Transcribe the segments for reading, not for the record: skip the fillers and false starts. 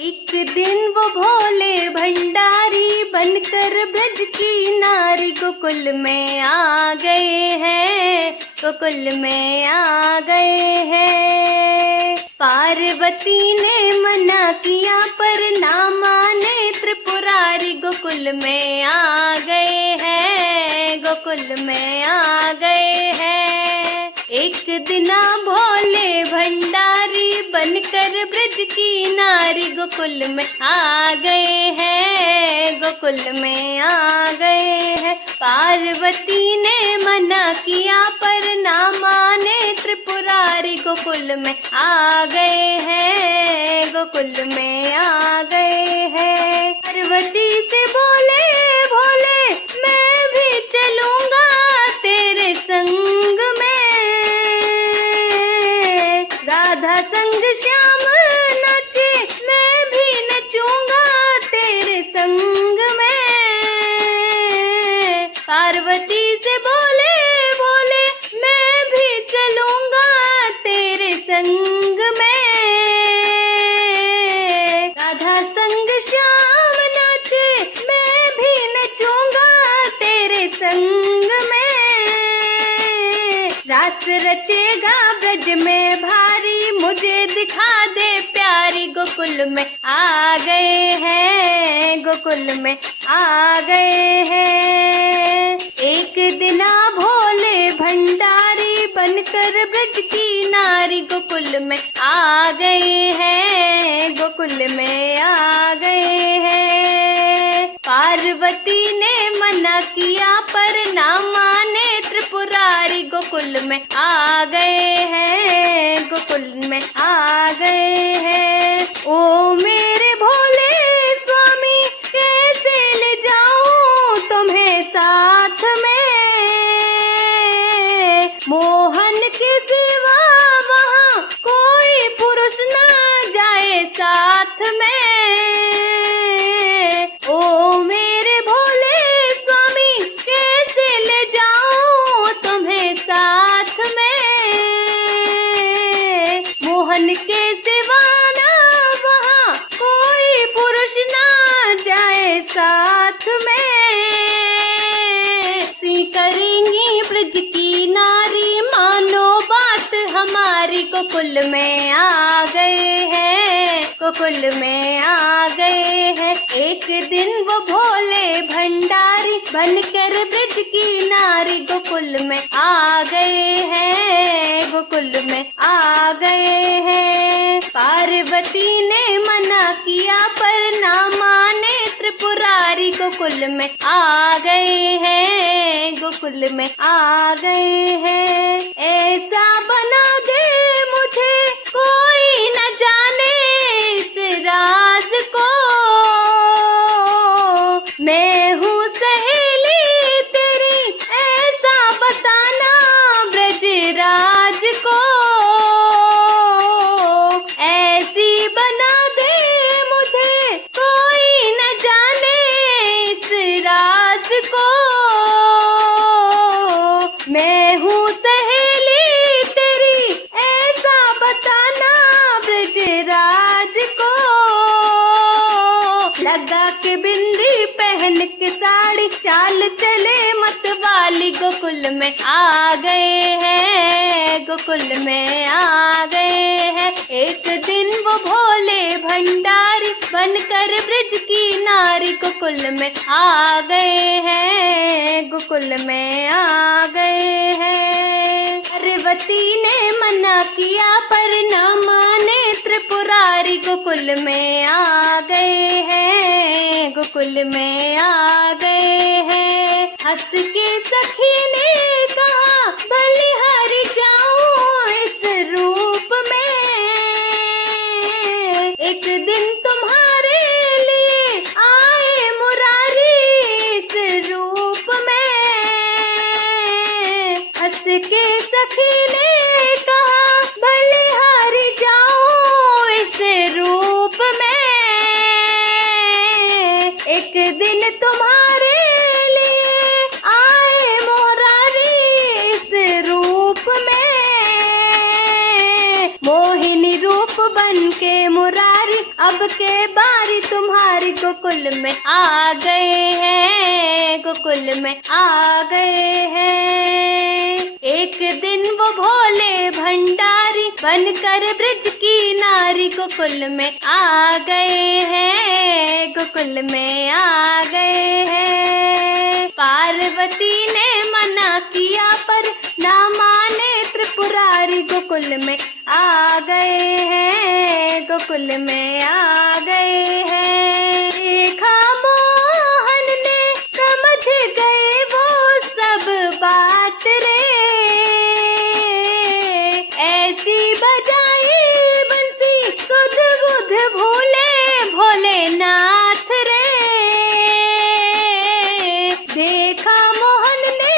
एक दिन वो भोले भंडारी बनकर ब्रज की नारी गोकुल में आ गए हैं, गोकुल में आ गए हैं। पार्वती ने मना किया पर ना माने त्रिपुरारी गोकुल में आ गए हैं, गोकुल में आ गए हैं। एक दिना भोले भंडारी बनकर ब्रज की नारी गोकुल में आ गए हैं, गोकुल में आ गए हैं। पार्वती ने मना किया पर ना माने त्रिपुरारी गोकुल में आ गए हैं, गोकुल में आ गए हैं। पार्वती से बोले भोले मैं भी चलूंगा तेरे संग में, राधा संग श्याम नाचे मैं भी नचूंगा तेरे संग में। पार्वती से बोले भोले मैं भी चलूंगा तेरे संग में, राधा संग श्याम नाचे मैं भी नचूंगा तेरे संग में। रास रचेगा ब्रज में भारी मुझे दिखा दे प्यारी, गोकुल में आ गए हैं, गोकुल में आ गए हैं। एक दिना भोले भंडारी बनकर ब्रज की नारी गोकुल में आ गए हैं, गोकुल में आ गए हैं। पार्वती ने मना किया पर ना माने त्रिपुरारी गोकुल में आ गए हैं, गोकुल में आ गए हैं। ओ मेरे भोले स्वामी कैसे ले जाऊं तुम्हें साथ में, मोहन के सिवा वहाँ कोई पुरुष ना जाए साथ में। ओ मेरे भोले स्वामी कैसे ले जाऊं तुम्हें साथ में, मोहन के सिवा ना वहाँ कोई पुरुष ना जाए साथ में। सी करेंगी ब्रज की नारी मानो बात हमारी, गोकुल में आ गए हैं, गोकुल में आ गए हैं। एक दिन वो भोले भंडारी बनकर ब्रज की नारी गोकुल में आ गए हैं, गोकुल में आ गए हैं। पार्वती ने मना किया पर ना माने त्रिपुरारी गोकुल में आ गए हैं, गोकुल में आ गए हैं। ऐसा बना दे मुझे कोई न जाने इस राज को, मैं हूँ सहेली तेरी ऐसा बताना ब्रज राज को। ऐसी बना दे मुझे कोई न जाने इस राज को, मैं हूँ सहेली तेरी ऐसा बताना ब्रज राज को। लगा के बिंदी पहन के साड़ी चाल चले मतवाली गोकुल में आ गए हैं, गोकुल में आ गए हैं। एक दिन वो भोले भंडारी बनकर ब्रज की नारी गोकुल में आ गए हैं, गोकुल में आ गए हैं। पार्वती ने मना किया पर न माने त्रिपुरारी गोकुल में आ गए हैं, गोकुल में आ गए हैं। हंस के सखी ने कहा बलिहारी जाऊं इस रूप में, एक दिन तुम्हारे लिए आए मुरारी इस रूप में। हंस के सखी ने कहा बलिहारी जाऊं इस रूप में, एक दिन तुम्हारे लिए आए मुरारी इस रूप में। मोहिनी रूप बन के मुरारी अब के बारी तुम्हारी गोकुल में आ गए हैं, गोकुल में आ गए हैं। एक दिन वो भोले भंडारी बनकर ब्रज की नारी गोकुल में आ गए हैं, गोकुल में आ गए हैं। पार्वती ने मना किया पर ना माने त्रिपुरारी गोकुल में आ गए हैं, गोकुल में आ गए हैं। देखा मोहन ने समझ गए वो सब बात रे, ऐसी बजाई बंसी सुध बुध भोले भोलेनाथ रे। देखा मोहन ने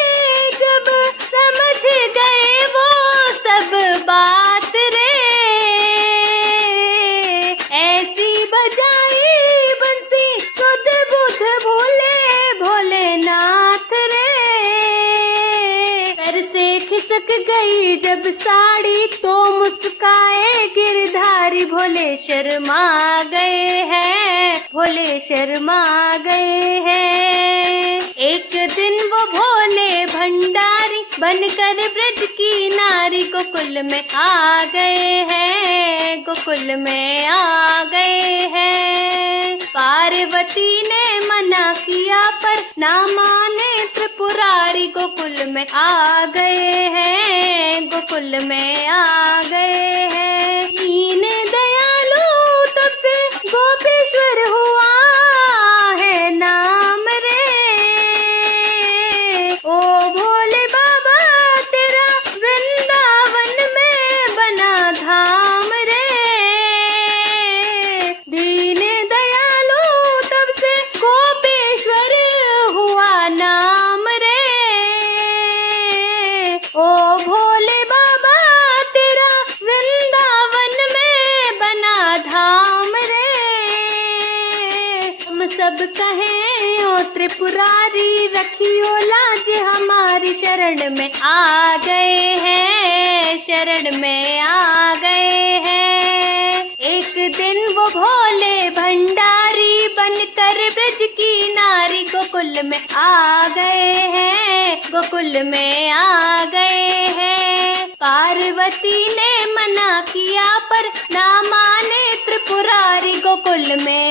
जब समझ गए वो सब बात रे, ऐसी बजाई बंसी सुध बुध भोले भोलेनाथ रे। सर से खिसक गई जब साड़ी तो मुस्काए गिरधारी भोले शर्मा गए हैं, भोले शर्मा गए हैं। एक दिन वो भोले भंडारी बनकर ब्रज की नारी गोकुल में आ गए हैं, गोकुल में आ गए हैं। पार्वती ने मना किया पर ना माने त्रिपुरारी गोकुल में आ गए हैं, गोकुल में आ गए हैं। दीन दयालु तब से गोपेश्वर हुआ है नाम रे, ओ भोले बाबा तेरा वृंदावन में बना धाम रे। दीन दयालु तब से गोपेश्वर हुआ नाम रे, ओ भोले बाबा तेरा वृंदावन में बना धाम रे। हम सब कहें ओ त्रिपुरारी रखियो लाज हमारी शरण में आ गए हैं, शरण में आ गए हैं। एक दिन वो भोले भंडारी बनकर ब्रज की नारी गोकुल में आ गए हैं, गोकुल में आ गए हैं। पार्वती ने मना किया पर ना माने त्रिपुरारी गोकुल में